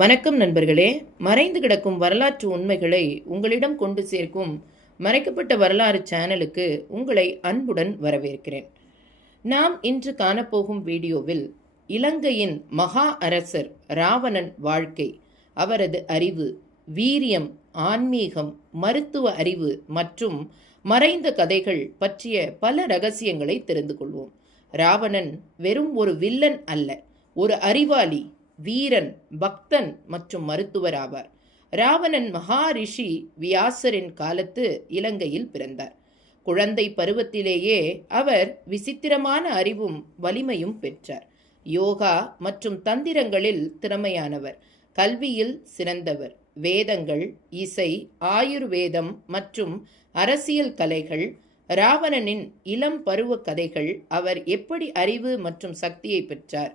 வணக்கம் நண்பர்களே மறைந்து கிடக்கும் வரலாற்று உண்மைகளை உங்களிடம் கொண்டு சேர்க்கும் மறைக்கப்பட்ட வரலாறு சேனலுக்கு உங்களை அன்புடன் வரவேற்கிறேன். நாம் இன்று காணப்போகும் வீடியோவில் இலங்கையின் மகா அரசர் ராவணன் வாழ்க்கை அவரது அறிவு வீரியம் ஆன்மீகம் மருத்துவ அறிவு மற்றும் மறைந்த கதைகள் பற்றிய பல ரகசியங்களை தெரிந்து கொள்வோம். ராவணன் வெறும் ஒரு வில்லன் அல்ல ஒரு அறிவாளி. வீரன் பக்தன் மற்றும் மருத்துவர் ஆவார். ராவணன் மகாரிஷி வியாசரின் காலத்து இலங்கையில் பிறந்தார். குழந்தை பருவத்திலேயே அவர் விசித்திரமான அறிவும் வலிமையும் பெற்றார். யோகா மற்றும் தந்திரங்களில் திறமையானவர் கல்வியில் சிறந்தவர். வேதங்கள் இசை ஆயுர்வேதம் மற்றும் அரசியல் கலைகள் ராவணனின் இளம் பருவ கதைகள் அவர் எப்படி அறிவு மற்றும் சக்தியை பெற்றார்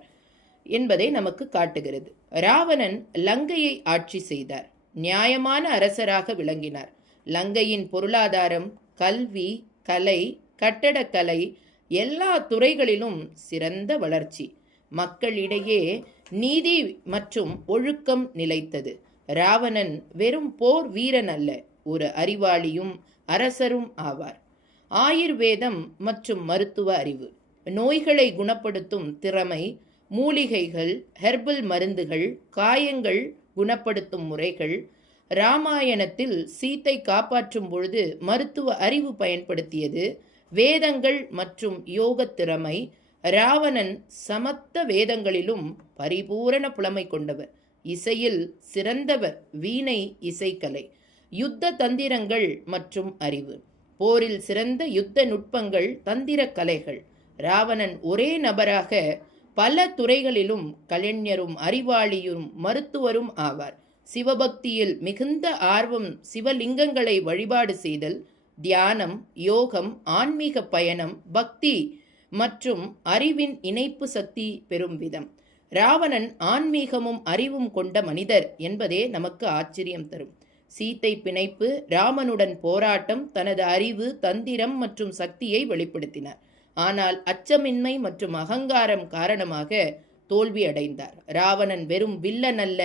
என்பதை நமக்கு காட்டுகிறது. ராவணன் லங்கையை ஆட்சி செய்தார். நியாயமான அரசராக விளங்கினார். லங்கையின் பொருளாதாரம் கல்வி கலை கட்டடக்கலை எல்லா துறைகளிலும் சிறந்த வளர்ச்சி. மக்களிடையே நீதி மற்றும் ஒழுக்கம் நிலைத்தது. ராவணன் வெறும் போர் வீரன் அல்ல ஒரு அறிவாளியும் அரசரும் ஆவார். ஆயுர்வேதம் மற்றும் மருத்துவ அறிவு. நோய்களை குணப்படுத்தும் திறமை மூலிகைகள் ஹெர்பல் மருந்துகள் காயங்கள் குணப்படுத்தும் முறைகள் ராமாயணத்தில் சீத்தை காப்பாற்றும் பொழுது மருத்துவ அறிவு பயன்படுத்தியது வேதங்கள் மற்றும் யோக திறமை ராவணன் சமத்த வேதங்களிலும் பரிபூரண புலமை கொண்டவர். இசையில் சிறந்தவர் வீணை இசைக்கலை யுத்த தந்திரங்கள் மற்றும் அறிவு. போரில் சிறந்த யுத்த நுட்பங்கள் தந்திர கலைகள். ராவணன் ஒரே நபராக பல துறைகளிலும் கலைஞரும் அறிவாளியும் மருத்துவரும் ஆவார். சிவபக்தியில் மிகுந்த ஆர்வம் சிவலிங்கங்களை வழிபாடு செய்தல் தியானம் யோகம் ஆன்மீக பயணம் பக்தி மற்றும் அறிவின் இணைப்பு சக்தி பெறும் விதம். ராவணன் ஆன்மீகமும் அறிவும் கொண்ட மனிதர் என்பதே நமக்கு ஆச்சரியம் தரும். சீத்தை பிணைப்பு ராமனுடன் போராட்டம் தனது அறிவு தந்திரம் மற்றும் சக்தியை வெளிப்படுத்தினார். ஆனால் அச்சமின்மை மற்றும் அகங்காரம் காரணமாக தோல்வி அடைந்தார். ராவணன் வெறும் வில்லன் அல்ல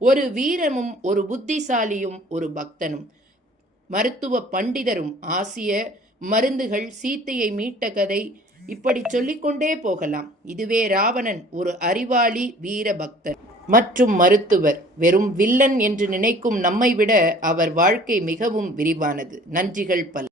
ஒரு வீரமும் ஒரு புத்திசாலியும் ஒரு பக்தனும். மருத்துவ பண்டிதரும் ஆசிய மருந்துகள் சீத்தையை மீட்ட கதை இப்படி சொல்லிக்கொண்டே போகலாம். இதுவே ராவணன் ஒரு அறிவாளி வீர பக்தர் மற்றும் மருத்துவர் வெறும் வில்லன் என்று நினைக்கும் நம்மை விட அவர் வாழ்க்கை மிகவும் விரிவானது. நன்றிகள் பல.